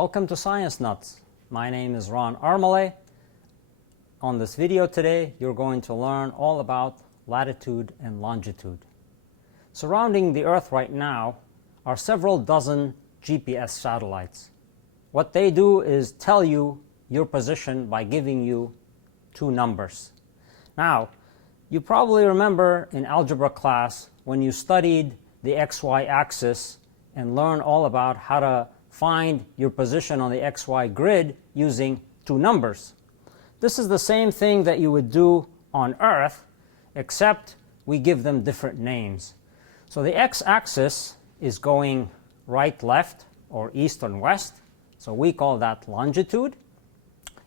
Welcome to Science Nuts. My name is Ron Armale. On this video today, you're going to learn all about latitude and longitude. Surrounding the Earth right now are several dozen GPS satellites. What they do is tell you your position by giving you two numbers. Now, you probably remember in algebra class when you studied the XY axis and learned all about how to find your position on the XY grid using two numbers. This is the same thing that you would do on Earth, except we give them different names. So the x-axis is going right, left, or east and west, so we call that longitude.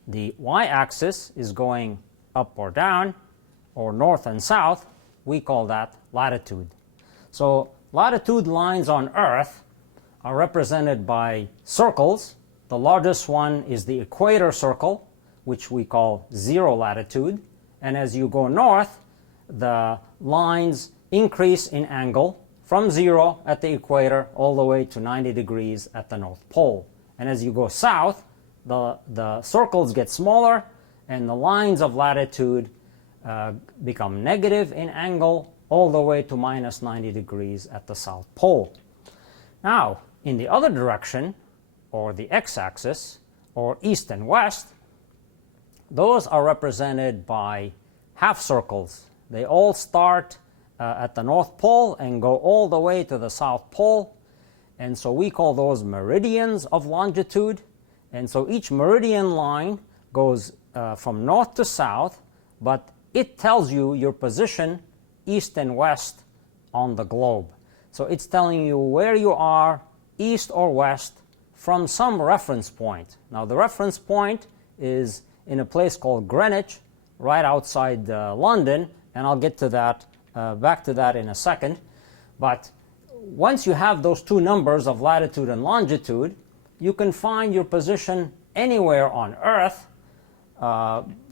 The y-axis is going up or down, or north and south, we call that latitude. So latitude lines on Earth are represented by circles. The largest one is the equator circle, which we call 0 latitude. And as you go north, the lines increase in angle from 0 at the equator all the way to 90 degrees at the North Pole. And as you go south, the circles get smaller and the lines of latitude become negative in angle all the way to minus 90 degrees at the South Pole. Now, in the other direction, or the x-axis, or east and west, those are represented by half circles. They all start at the North Pole and go all the way to the South Pole, and so we call those meridians of longitude. And so each meridian line goes from north to south, but it tells you your position east and west on the globe. So it's telling you where you are, east or west, from some reference point. Now the reference point is in a place called Greenwich, right outside London, and I'll get to that, back to that in a second. But once you have those two numbers of latitude and longitude, you can find your position anywhere on Earth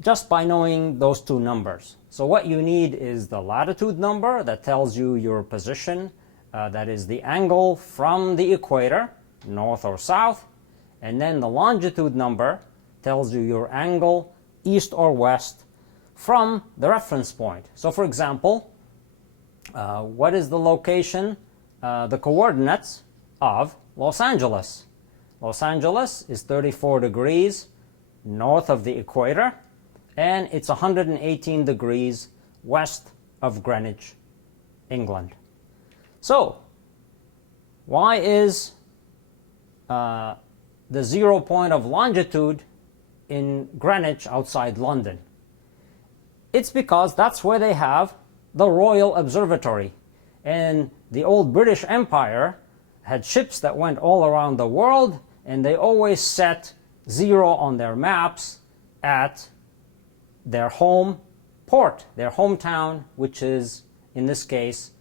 just by knowing those two numbers. So what you need is the latitude number that tells you your position, that is the angle from the equator, north or south, and then the longitude number tells you your angle east or west from the reference point. So for example, what is the location, the coordinates of Los Angeles? Los Angeles is 34 degrees north of the equator, and it's 118 degrees west of Greenwich, England. So, why is the 0 point of longitude in Greenwich outside London? It's because that's where they have the Royal Observatory. And the old British Empire had ships that went all around the world, and they always set 0 on their maps at their home port, their hometown, which is, in this case,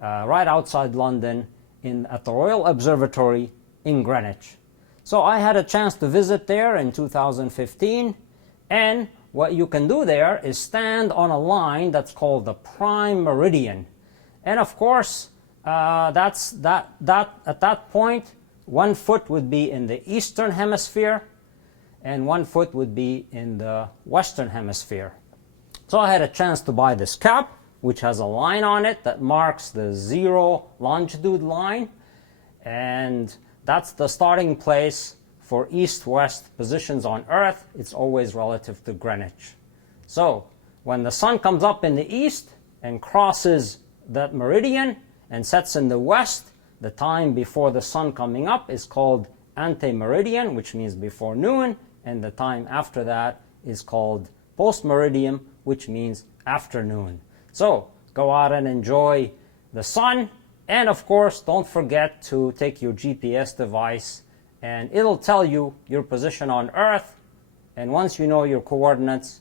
right outside London at the Royal Observatory in Greenwich. So I had a chance to visit there in 2015, and what you can do there is stand on a line that's called the prime meridian. And of course, at that point, 1 foot would be in the eastern hemisphere and 1 foot would be in the western hemisphere. So I had a chance to buy this cap, which has a line on it that marks the 0 longitude line, and that's the starting place for east-west positions on Earth. It's always relative to Greenwich. So when the sun comes up in the east and crosses that meridian and sets in the west, the time before the sun coming up is called antemeridian, which means before noon, and the time after that is called postmeridian, which means afternoon. So go out and enjoy the sun, and of course don't forget to take your GPS device, and it'll tell you your position on Earth, and once you know your coordinates,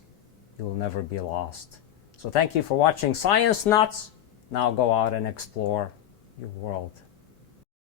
you'll never be lost. So thank you for watching Science Nuts. Now go out and explore your world.